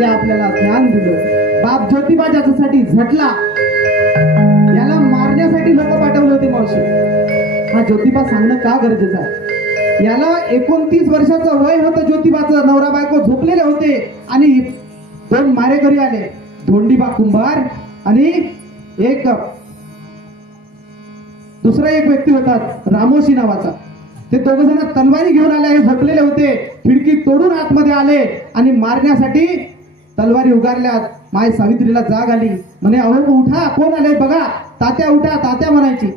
जे आपल्याला ज्ञान दिलं, बाप ज्योतिबा ज्याच्यासाठी झटला, याला मारण्यासाठी लोक पाठवले होते मावशी. हा ज्योतिबा सांगणं का गरजेचं आहे? याला 29 वर्षाचं वय होतं ज्योतिबाचं. नवरा बायको झोपलेले होते आणि 2 मारेकरी आले, धोंडीबा कुंभार आणि दुसरा एक व्यक्ती होता रामोशी नावाचा. ते दोघ जण तलवारी घेऊन आले, झोपलेले होते. खिडकी तोडून आतमध्ये आले आणि मारण्यासाठी तलवारी उगारल्यात. माय सावित्रीला जाग आली, म्हणे अहो उठा, कोण आले बघा. तात्या उठा, तात्या म्हणायची.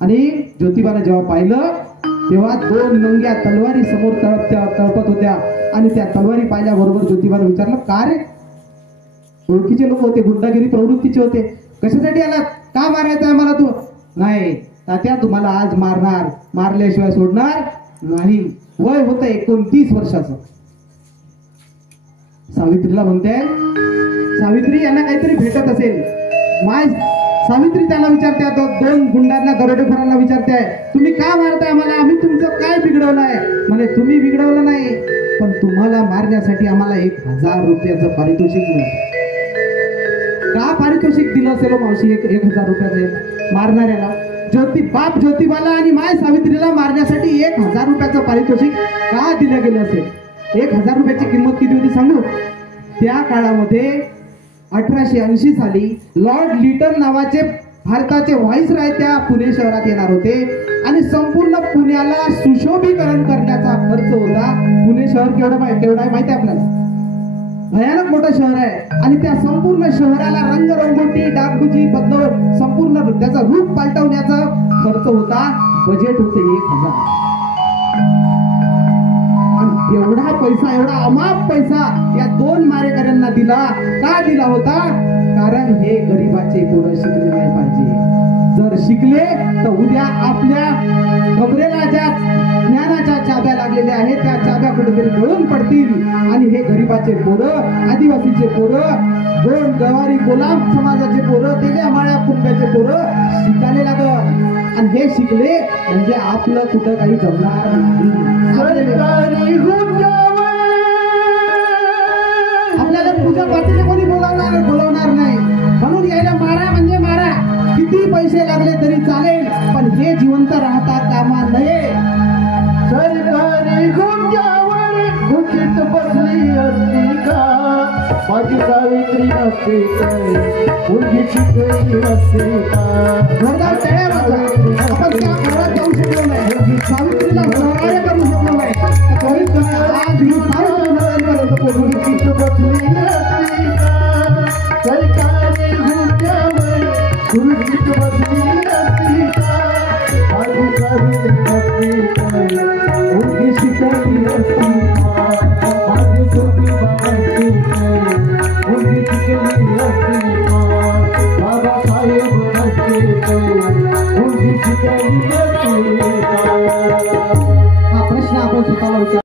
आणि ज्योतिबाने जेव्हा पाहिलं तेव्हा 2 नंग्या तलवारी समोर तळपत होत्या. आणि त्या तलवारी पाहिल्याबरोबर ज्योतिबाने विचारलं, का रे? ओळखीचे लोक होते, गुंडागिरी प्रवृत्तीचे होते. कशासाठी आलात? का मारायचं आहे मला तू? नाही तात्या, तुम्हाला आज मारणार, मारल्याशिवाय सोडणार नाही. वय होतं 29 वर्षाचं. सावित्रीला म्हणते, सावित्री यांना काहीतरी भेटत असेल. माय सावित्री त्यांना विचारते, 2 गुंडांना, दरोडेखोरांना विचारते, तुम्ही का मारताय मला? आम्ही तुमचं काय बिघडवलंय? म्हणे तुम्ही बिघडवलं नाही, पण तुम्हाला मारण्यासाठी आम्हाला 1000 रुपयाचं पारितोषिक मिळतं. का पारितोषिक दिलं असेल मावशी 1000 रुपयाचं मारणाऱ्याला? बाप ज्योतिबाला आणि माय सावित्रीला मारण्यासाठी 1000 रुपयाचं पारितोषिक का दिलं गेलं असेल? 1000 रुपयाची किंमत किती होती सांगू? त्या काळामध्ये 1880 साली लॉर्ड लिटन नावाचे भारताचे व्हाईसरॉय त्या पुणे शहरात येणार होते आणि संपूर्ण पुण्याला सुशोभीकरण करण्याचा खर्च होता. पुणे शहर केवढं आहे माहिती आहे आपल्याला? भयानक मोठं शहर आहे. आणि त्या संपूर्ण शहराला रंगरंगोटी, डागडुजी बदलून संपूर्ण त्याचा रूप पालटवण्याचा खर्च होता. बजेट होते 1000. आणि एवढा पैसा, एवढा अमाप पैसा या 2 मारेकऱ्यांना दिला. का दिला होता? कारण हे गरिबाचे पोरं शिकले नाही पाहिजे. जर शिकले तर उद्या आपल्या खबरेला ज्या ज्ञानाच्या चाब्या लागलेल्या आहेत त्या चाब्या कुठेतरी गळून पडतील आणि हे गरिबाचे पोरं, आदिवासीचे पोरं, 2 गवारी गोलाम समाजाचे पोरं, तेल्या माळ्या कुंब्याचे पोरं शिकायला लागत. आणि हे शिकले म्हणजे आपलं कुठं काही जमणार नाही. आपल्याला पूजा पाठीला कोणी बोलावणार नाही. म्हणून यायला मारा म्हणजे मारा, किती पैसे लागले तरी चालेल, पण हे जिवंत राहता कामा नये. सरकारी गुंजावर घुशीत बसली असती का? माझी सावित्री असते मुलगी शिकली असते का? जोरदार टाळ्या वाजवा. आपण त्या घरात जाऊ शकलो नाही, सावित्रीला सहकार्य करू शकलो नाही. त्वरित आज ही सावित्री बसली असती का?